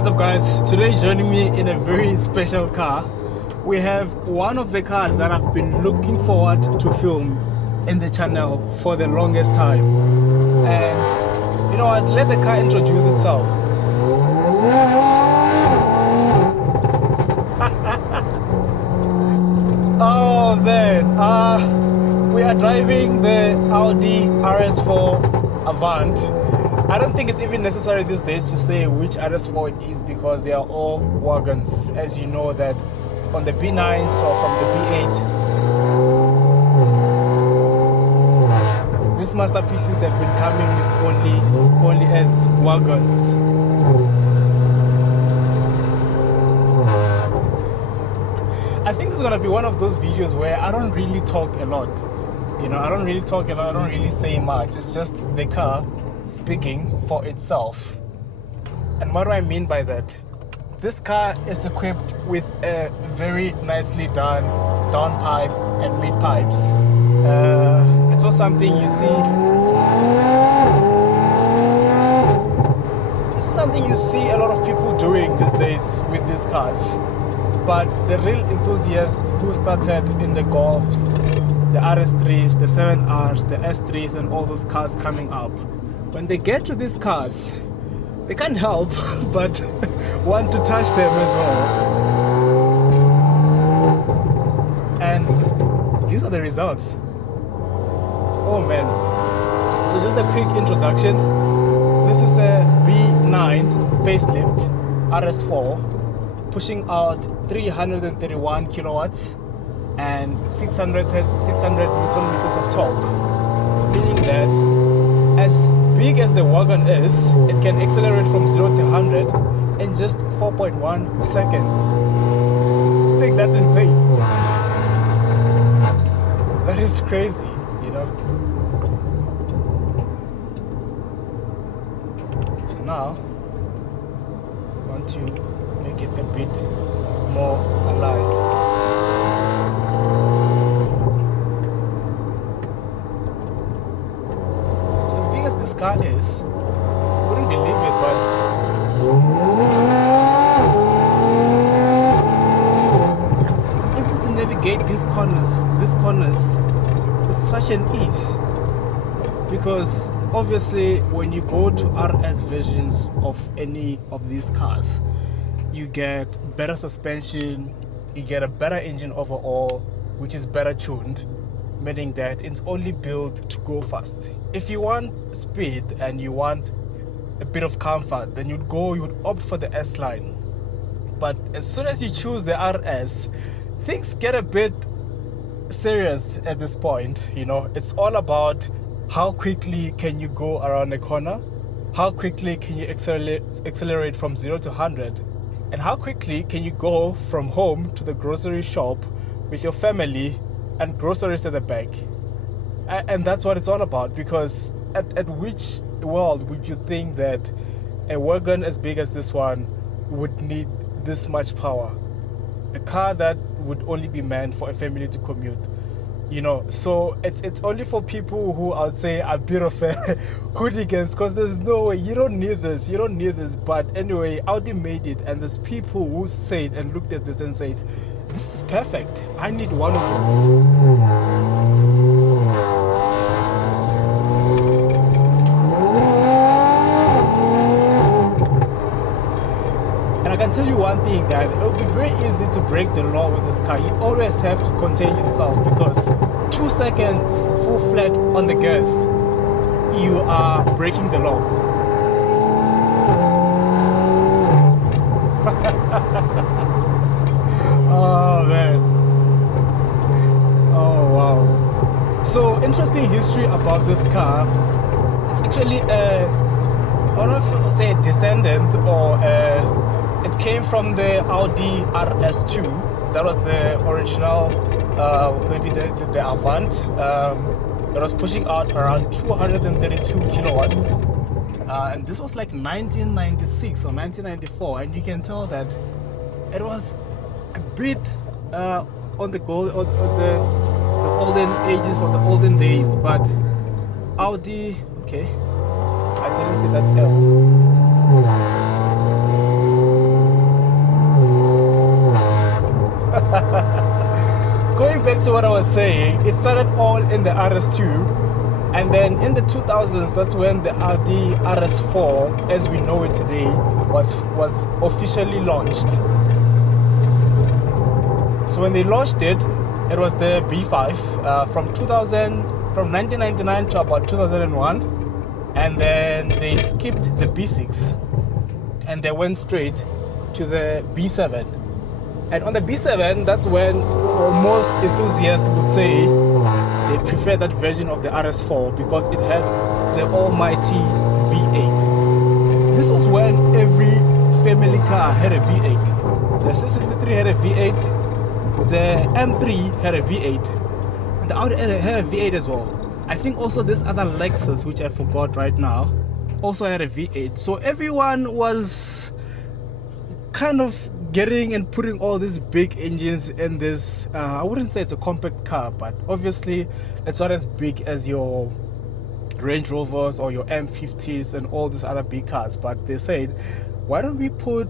What's up guys, today joining me in a very special car. We have one of the cars that I've been looking forward to film in the channel for the longest time. And you know what, let the car introduce itself. Oh man, we are driving the Audi RS4 Avant. I don't think it's even necessary these days to say which RS4 it is because they are all wagons, as you know that on the B9s or from the B8 these masterpieces have been coming with only as wagons. I think this is gonna be one of those videos where I don't really talk a lot. You know, I don't really talk a lot, I don't really say much. It's just the car speaking for itself. And what do I mean by that? This car is equipped with a very nicely done downpipe and mid pipes. It's not something you see. It's not something you see a lot of people doing these days with these cars. But the real enthusiasts who started in the Golfs, the RS3s, the 7Rs, the S3s, and all those cars coming up, when they get to these cars, they can't help but want to touch them as well. And these are the results. Oh man. So just a quick introduction. This is a B9 facelift RS4 pushing out 331 kilowatts and 600 Newton meters of torque, meaning that as big as the wagon is, it can accelerate from 0 to 100 in just 4.1 seconds. I think that's insane. That is crazy, you know. So now I want to make it a bit more alive. This car is, wouldn't believe it, but I'm able to navigate these corners with such an ease, because obviously when you go to RS versions of any of these cars, you get better suspension, you get a better engine overall, which is better tuned, meaning that it's only built to go fast. If you want speed and you want a bit of comfort, then you would opt for the S line. But as soon as you choose the RS, things get a bit serious at this point. You know, it's all about how quickly can you go around a corner, how quickly can you accelerate from 0 to 100, and how quickly can you go from home to the grocery shop with your family and groceries at the back. And that's what it's all about, because at which world would you think that a wagon as big as this one would need this much power? A car that would only be meant for a family to commute, you know. So it's only for people who I would say are a bit of a hooligans, because there's no way, you don't need this. But anyway, Audi made it, and there's people who said and looked at this and said, this is perfect, I need one of those. And I can tell you one thing, that it'll be very easy to break the law with this car. You always have to contain yourself, because 2 seconds full flat on the gas, you are breaking the law. Oh man. Oh wow. So interesting history about this car. It's actually I don't know if you say a descendant or it came from the Audi RS2. That was the original, maybe the Avant. It was pushing out around 232 kilowatts. And this was like 1996 or 1994, and you can tell that it was a bit on the olden ages or the olden days, but Audi, okay, I didn't see that L. back to what I was saying, it started all in the RS2, and then in the 2000s, that's when the Audi RS4, as we know it today, was officially launched. So when they launched it, it was the B5 from 1999 to about 2001, and then they skipped the B6 and they went straight to the B7. And on the B7, that's when most enthusiasts would say they prefer that version of the RS4 because it had the almighty V8. This was when every family car had a V8. The C63 had a V8, the M3 had a V8, and the Audi had a V8 as well. I think also this other Lexus, which I forgot right now, also had a V8. So everyone was kind of getting and putting all these big engines in this, I wouldn't say it's a compact car, but obviously it's not as big as your Range Rovers or your M50s and all these other big cars. But they said, why don't we put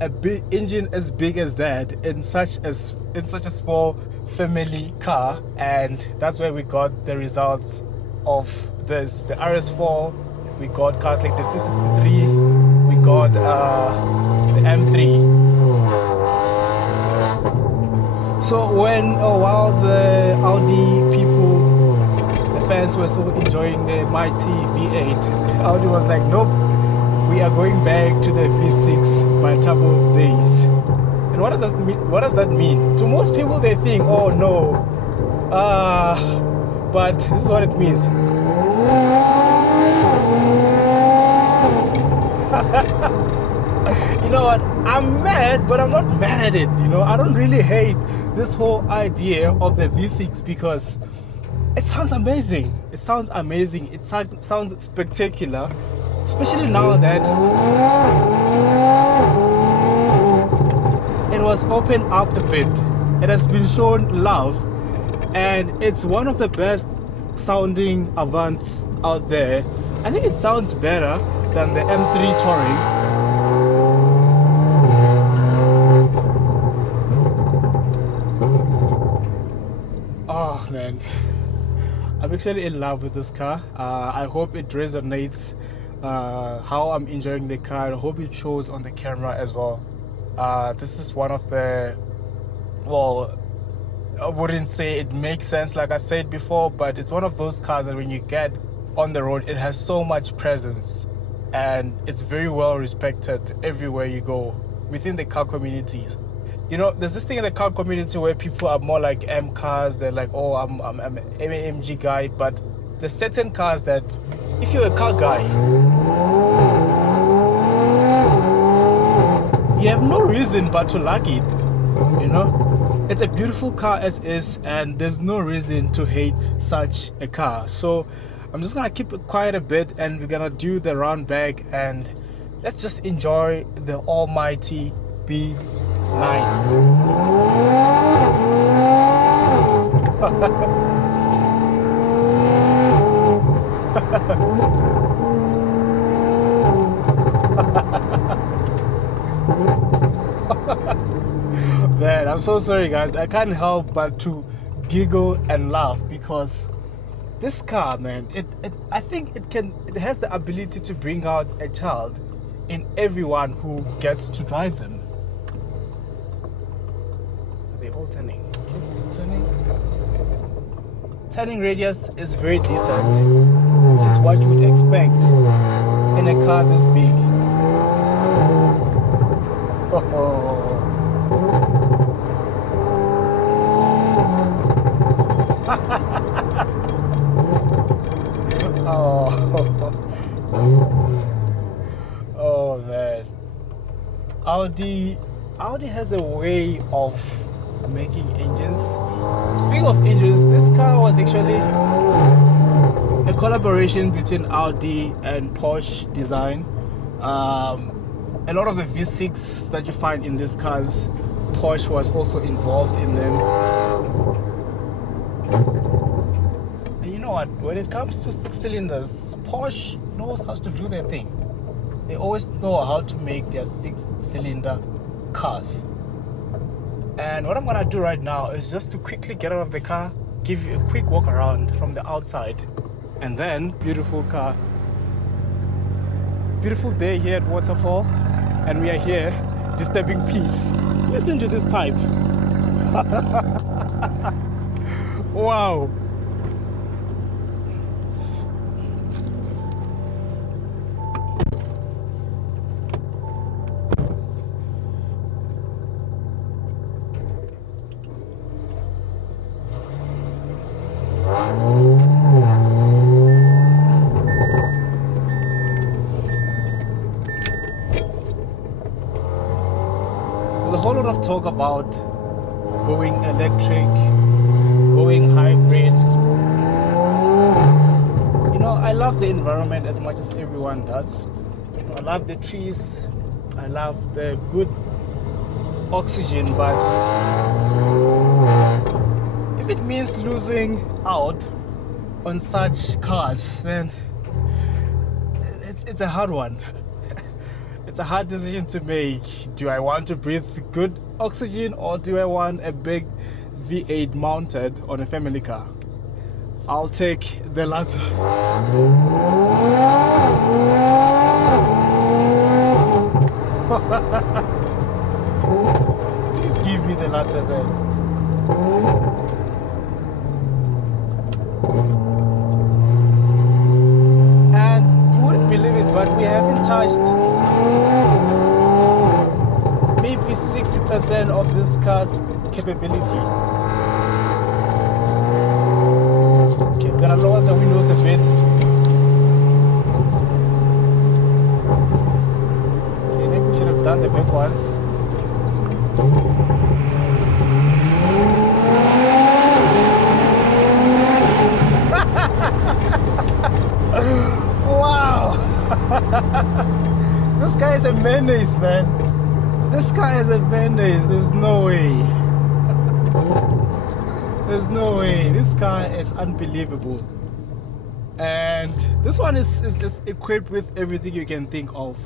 a big engine as big as that in such a small family car? And that's where we got the results of this, the RS4. We got cars like the C63, we got the M3. So while the Audi people, the fans, were still enjoying the mighty V8, Audi was like, nope, we are going back to the V6 Biturbo days. And what does that mean? To most people, they think, oh no, but this is what it means. You know what? I'm mad, but I'm not mad at it. You know, I don't really hate this whole idea of the V6 because it sounds amazing. It sounds amazing. It sounds spectacular, especially now that it was opened up a bit. It has been shown love, and it's one of the best sounding Avants out there. I think it sounds better than the M3 Touring. Oh man, I'm actually in love with this car. I hope it resonates how I'm enjoying the car. I hope it shows on the camera as well. This is one of the, well, I wouldn't say it makes sense like I said before, but it's one of those cars that when you get on the road, it has so much presence and it's very well respected everywhere you go within the car communities. You know, there's this thing in the car community where people are more like M cars. They're like, oh, I'm an AMG guy. But there's certain cars that, if you're a car guy, you have no reason but to like it. You know, it's a beautiful car as is, and there's no reason to hate such a car. So I'm just gonna keep it quiet a bit, and we're gonna do the round bag, and let's just enjoy the almighty B9. Man, I'm so sorry guys, I can't help but to giggle and laugh because this car, man, I think it has the ability to bring out a child in everyone who gets to drive them. Are they all turning? Okay, turning radius is very decent, which is what you would expect in a car this big. Oh man, Audi has a way of making engines. Speaking of engines, this car was actually a collaboration between Audi and Porsche design. A lot of the V6 that you find in these cars, Porsche was also involved in them. And you know what, when it comes to 6 cylinders, Porsche knows how to do their thing. They always know how to make their 6-cylinder cars. And what I'm gonna do right now is just to quickly get out of the car, give you a quick walk around from the outside, and then beautiful car. Beautiful day here at Waterfall, and we are here disturbing peace. Listen to this pipe. Wow. There's a whole lot of talk about going electric, going hybrid. You know, I love the environment as much as everyone does. You know, I love the trees, I love the good oxygen, but if it means losing out on such cars, then it's a hard one. It's a hard decision to make. Do I want to breathe good oxygen, or do I want a big V8 mounted on a family car? I'll take the latter. Please give me the latter, man. And you wouldn't believe it, but we haven't touched maybe 60% of this car's capability. Okay, I'm gonna lower the windows a bit. Okay, maybe we should have done the back ones. Wow. This guy is a menace, man. This guy is a menace. There's no way. There's no way. This car is unbelievable. And this one is equipped with everything you can think of.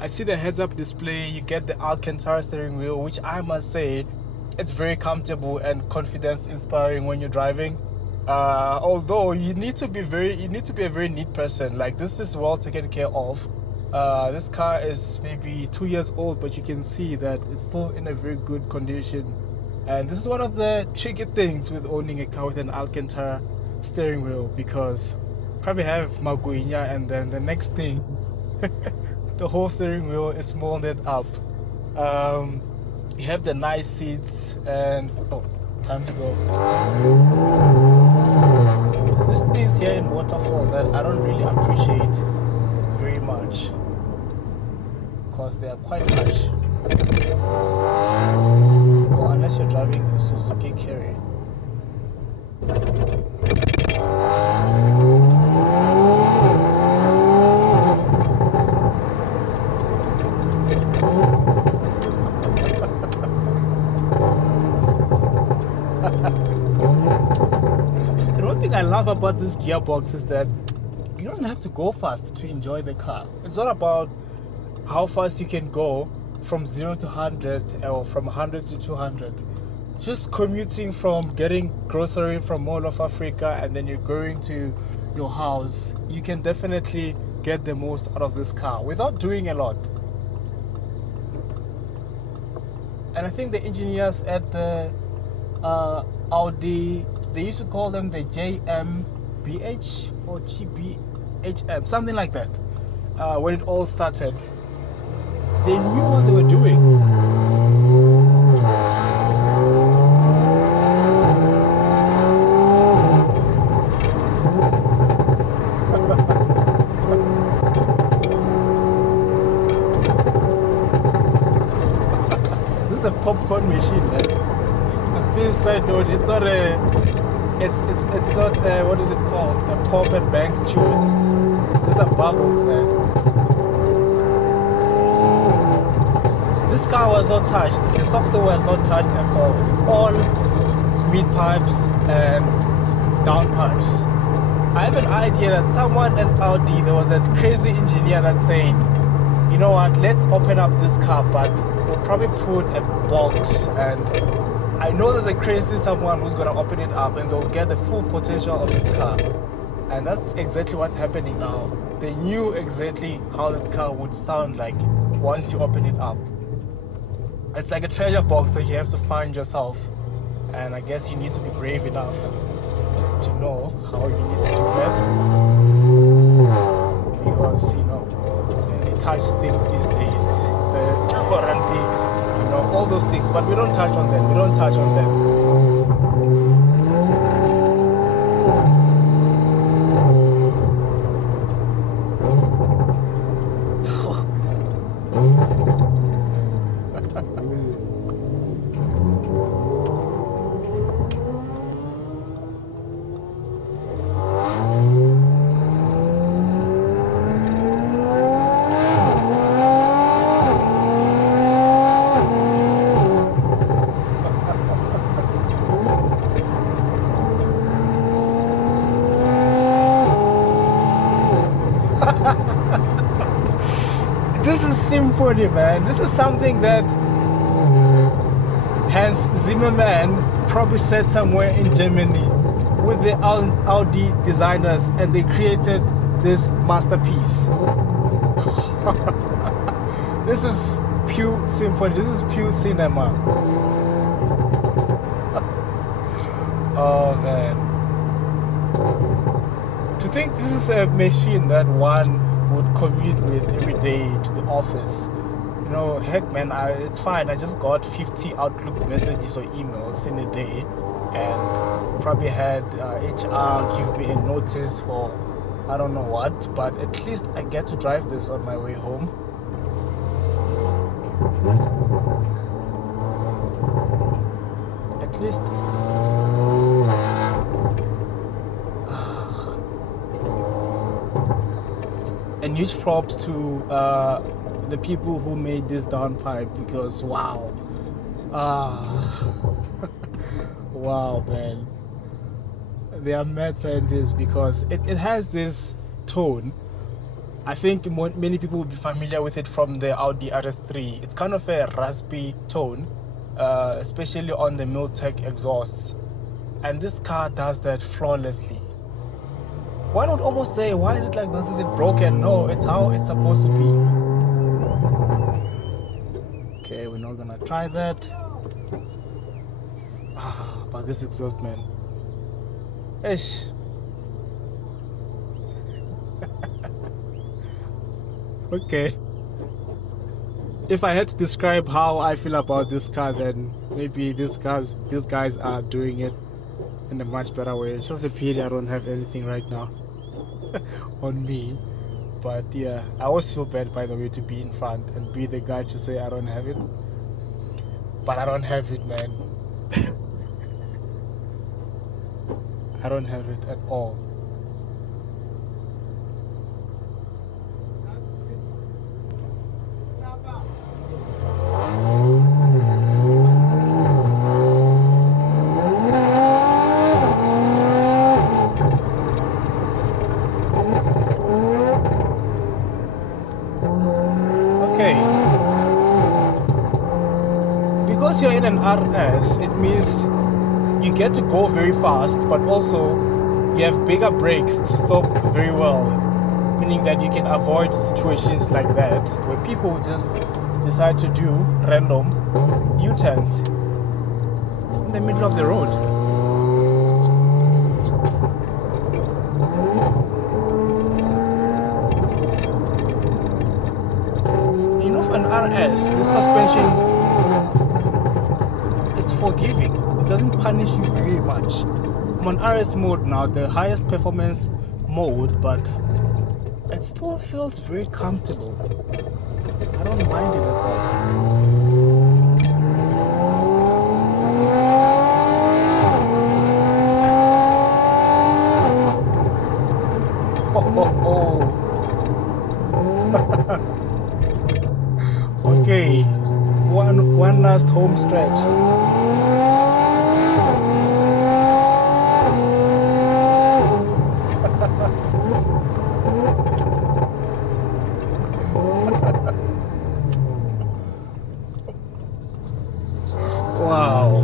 I see the heads-up display. You get the Alcantara steering wheel, which I must say, it's very comfortable and confidence-inspiring when you're driving. Although you need to be a very neat person. Like, this is well taken care of. This car is maybe 2 years old, but you can see that it's still in a very good condition. And this is one of the tricky things with owning a car with an Alcantara steering wheel, because probably have Maguinya, and then the next thing, the whole steering wheel is molded up. You have the nice seats, and oh, time to go. There's these things here in Waterfall that I don't really appreciate very much, because they are quite much. Well, unless you're driving a Suzuki Carry. And one thing I love about this gearbox is that you don't have to go fast to enjoy the car. It's not about how fast you can go from 0 to 100 or from 100 to 200. Just commuting from getting grocery from Mall of Africa and then you're going to your house, you can definitely get the most out of this car without doing a lot. And I think the engineers at the Audi, they used to call them the JMBH or GBHM, something like that. When it all started, they knew what they were doing. This is a popcorn machine, man. And please side note, it's not a, it's not a, what is it called? A pop and bangs tune. These are bubbles, man. This car was not touched. The software was not touched at all. It's all mid pipes and down pipes. I have an idea that someone at Audi, there was a crazy engineer that said, you know what, let's open up this car, but we'll probably put a box and I know there's a crazy someone who's gonna open it up and they'll get the full potential of this car. And that's exactly what's happening now. They knew exactly how this car would sound like once you open it up. It's like a treasure box that you have to find yourself. And I guess you need to be brave enough to know how you need to do that. Because, you know, as soon as you touch things these days, the warranty, you know, all those things. But we don't touch on that. We don't touch on that. This is symphony, man. This is something that Hans Zimmerman probably said somewhere in Germany with the Audi designers, and they created this masterpiece. This is pure symphony. This is pure cinema. Oh man. To think this is a machine that one would commute with every day to the office. You know, heck man, it's fine. I just got 50 Outlook messages or emails in a day, and probably had HR give me a notice for I don't know what, but at least I get to drive this on my way home. At least and huge props to the people who made this downpipe, because wow, wow man, they are mad scientists, because it has this tone. I think many people will be familiar with it from the Audi RS3. It's kind of a raspy tone, especially on the Miltech exhausts, and this car does that flawlessly. One would almost say, why is it like this? Is it broken? No, it's how it's supposed to be. Okay, we're not gonna try that. But this exhaust, man. Ish. Okay. If I had to describe how I feel about this car, then maybe these guys are doing it in a much better way. It's just a pity I don't have anything right now on me. But yeah, I always feel bad, by the way, to be in front and be the guy to say I don't have it. But I don't have it, man. I don't have it at all. Because you're in an RS, it means you get to go very fast, but also you have bigger brakes to stop very well, meaning that you can avoid situations like that where people just decide to do random U-turns in the middle of the road. You know, for an RS, this suspension, it's forgiving. It doesn't punish you very much. I'm on RS mode now, the highest performance mode, but it still feels very comfortable. I don't mind it at all. Okay, one last home stretch. Wow.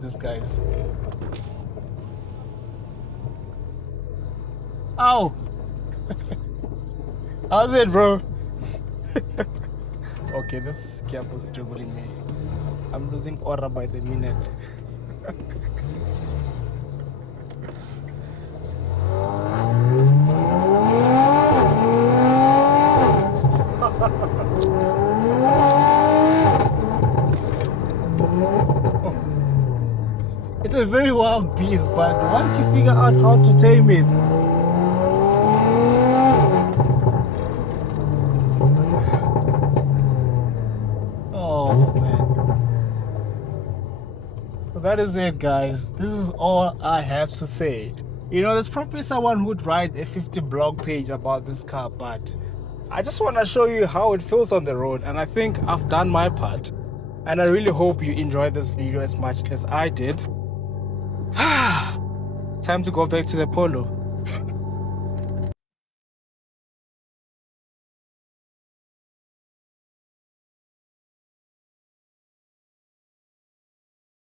with these guys. Ow! How's it, bro? Okay, this cab was dribbling me. I'm losing aura by the minute. It's a very wild beast, but once you figure out how to tame it, oh man. That is it, guys. This is all I have to say. You know, there's probably someone who'd write a 50 blog page about this car, but I just want to show you how it feels on the road, and I think I've done my part, and I really hope you enjoyed this video as much as I did. Time to go back to the Polo.